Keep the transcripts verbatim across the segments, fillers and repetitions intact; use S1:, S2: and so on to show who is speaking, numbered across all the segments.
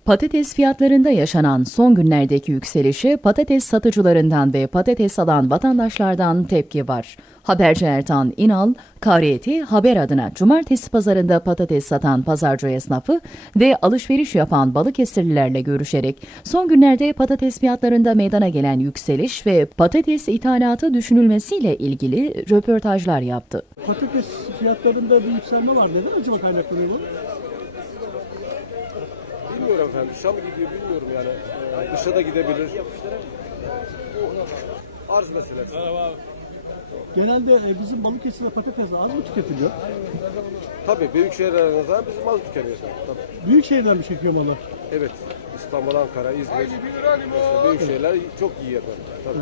S1: Patates fiyatlarında yaşanan son günlerdeki yükselişe patates satıcılarından ve patates alan vatandaşlardan tepki var. Haberci Ertan İnal, K R T Haber adına cumartesi pazarında patates satan pazarcı esnafı ve alışveriş yapan Balıkesirlilerle görüşerek son günlerde patates fiyatlarında meydana gelen yükseliş ve patates ithalatı düşünülmesiyle ilgili röportajlar yaptı.
S2: Patates fiyatlarında bir yükselme var. Neden acaba kaynaklanıyor bu?
S3: Bilmiyorum efendim. Dışa mı gidiyor bilmiyorum yani. Ee, dışa da gidebilir. Arz meselesi.
S2: Genelde e, bizim Balıkesir'de patates az mı tüketiliyor?
S3: Tabii büyük şehirlerden zaman bizim az tükeniyor. Tabii.
S2: Büyük şehirler mi çekiyor malı?
S3: Evet. İstanbul, Ankara, İzmir. Mesela büyük şehirler çok iyi efendim. Tabii.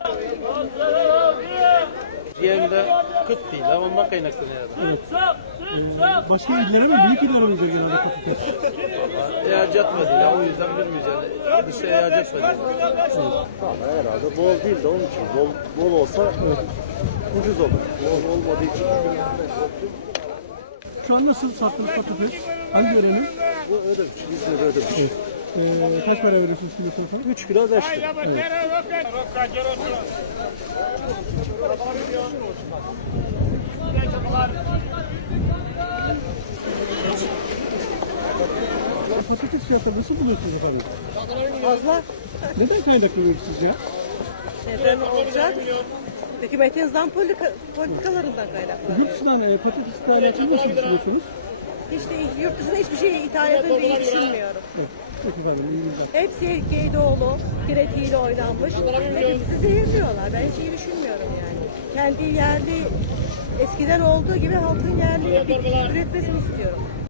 S4: Yerinde kıt değil ama ondan kaynaklanıyor.
S2: Evet. Ee, başka illere mi? Büyük illere mi gidiyor genelde patates?
S4: İhracat var değil, o yüzden bilmiyoruz yani. Dışa ihracat var değil.
S3: Ama herhalde bol değil de onun için. Bol, bol olsa evet, ucuz olur. Bol olmadığı için.
S2: Şu an nasıl sattığınız patates? Hangi öğrenim?
S3: Bu ödemiş. İzmir ödemiş.
S2: Evet. Ee, kaç para veriyorsunuz kilosuna falan?
S3: üç kilo beş lira.
S2: Evet. Patates fiyatları nasıl buluyorsunuz efendim?
S5: Fazla.
S2: Neden kaynaklanıyor sizce?
S5: Neden olacak? Hükümetin zam politika, politikalarından kaynaklı.
S2: Yurt dışından e, patates ithalatını nasıl düşünüyorsunuz?
S5: Hiç de, yurt dışında hiçbir şey ithal edildiğini düşünmüyorum.
S2: Evet. Peki efendim, iyi günler.
S5: Hepsi Geydoğlu, piretiyle oynanmış. Ve bizi zehirliyorlar. Ben hiç iyi düşünmüyorum yani. Kendi yerli, eskiden olduğu gibi halkın yerli üretmesini istiyorum.